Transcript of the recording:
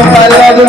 अजून